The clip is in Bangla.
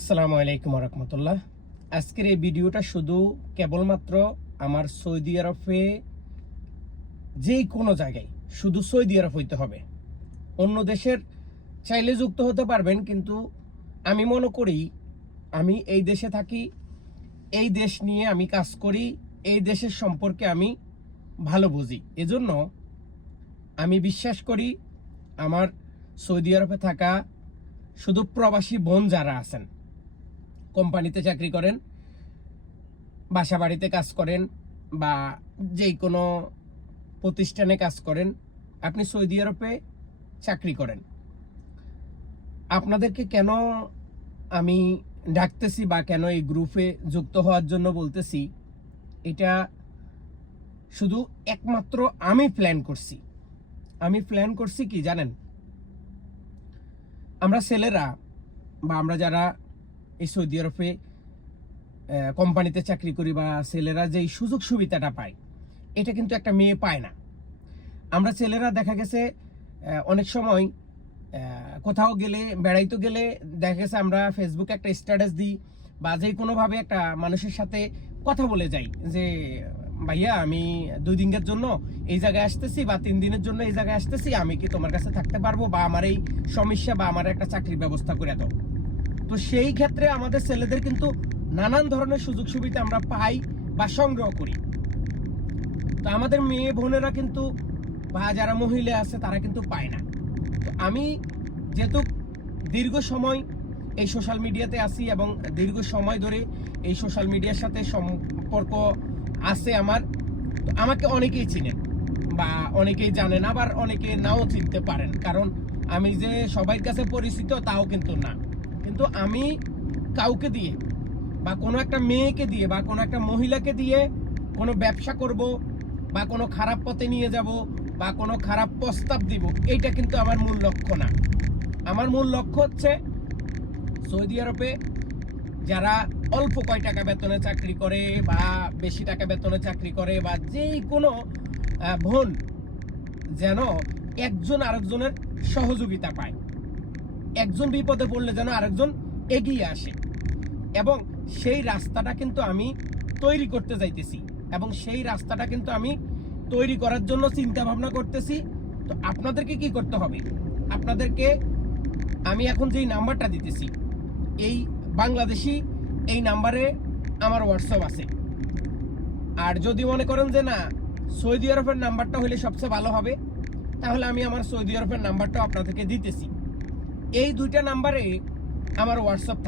আসসালামু আলাইকুম রহমতুল্লাহ। আজকের এই ভিডিওটা শুধু কেবলমাত্র আমার সৌদি আরবে যে কোনো জায়গায় শুধু সৌদি আরব হইতে হবে, অন্য দেশের চাইলে যুক্ত হতে পারবেন, কিন্তু আমি মনে করি আমি এই দেশে থাকি, এই দেশ নিয়ে আমি কাজ করি, এই দেশের সম্পর্কে আমি ভালো বুঝি। এজন্য আমি বিশ্বাস করি আমার সৌদি আরবে থাকা শুধু প্রবাসী বোন যারা আছেন, কোম্পানিতে চাকরি করেন, বাসা বাড়িতে কাজ করেন, বা যে কোনো প্রতিষ্ঠানে কাজ করেন, আপনি সৌদি আরবে চাকরি করেন, আপনাদেরকে কেন আমি ডাকতেছি বা কেন এই গ্রুপে যুক্ত হওয়ার জন্য বলতেছি, এটা শুধু একমাত্র আমি প্ল্যান করছি কি জানেন? আমরা ছেলেরা বা আমরা যারা এই সৌদি আরবে কোম্পানিতে চাকরি করি বা ছেলেরা যেই সুযোগ সুবিধাটা পায়, এটা কিন্তু একটা মেয়ে পায় না। আমরা ছেলেরা দেখা গেছে অনেক সময় কোথাও গেলে, বেড়াইতে গেলে দেখা গেছে আমরা ফেসবুকে একটা স্ট্যাটাস দিই বা যে কোনোভাবে একটা মানুষের সাথে কথা বলে যাই যে ভাইয়া আমি 2 দিনের জন্য এই জায়গায় আসতেছি বা 3 দিনের জন্য এই জায়গায় আসতেছি, আমি কি তোমার কাছে থাকতে পারবো, বা আমার এই সমস্যা বা আমার একটা চাকরির ব্যবস্থা করে দাও। তো সেই ক্ষেত্রে আমাদের ছেলেদের কিন্তু নানান ধরনের সুযোগ সুবিধা আমরা পাই বা সংগ্রহ করি। তো আমাদের মেয়ে বোনেরা কিন্তু বা যারা মহিলা আছে তারা কিন্তু পায় না। তো আমি যেহেতু দীর্ঘ সময় এই সোশ্যাল মিডিয়াতে আছি এবং দীর্ঘ সময় ধরে এই সোশ্যাল মিডিয়ার সাথে সম্পর্ক আছে আমার, তো আমাকে অনেকেই চিনেন বা অনেকেই জানেন, আবার অনেকে নাও চিনতে পারেন, কারণ আমি যে সবার কাছে পরিচিত তাও কিন্তু না। কিন্তু আমি কাউকে দিয়ে বা কোনো একটা মেয়েকে দিয়ে বা কোনো একটা মহিলাকে দিয়ে কোনো ব্যবসা করব বা কোনো খারাপ পথে নিয়ে যাব বা কোনো খারাপ প্রস্তাব দিব, এইটা কিন্তু আমার মূল লক্ষ্য না। আমার মূল লক্ষ্য হচ্ছে সৌদি আরবে যারা অল্প কয় টাকা বেতনে চাকরি করে বা বেশি টাকা বেতনে চাকরি করে বা যেই কোনো বোন যেন একজন আরেকজনের সহযোগিতা পায়, একজন বিপদে পড়লে যেন আরেকজন এগিয়ে আসে, এবং সেই রাস্তাটা কিন্তু আমি তৈরি করতে যাইতেছি এবং সেই রাস্তাটা কিন্তু আমি তৈরি করার জন্য চিন্তা ভাবনা করতেছি। তো আপনাদেরকে কি করতে হবে? আপনাদেরকে আমি এখন যেই নাম্বারটা দিতেছি, এই বাংলাদেশি এই নাম্বারে আমার হোয়াটসঅ্যাপ আছে। আর যদি মনে করেন যে না, সৌদি আরবের নাম্বারটা হলে সবচেয়ে ভালো হবে, তাহলে আমি আমার সৌদি আরবের নাম্বারটাও আপনাদেরকে দিতেছি। এই 2টা নাম্বারে আমার হোয়াটসঅ্যাপ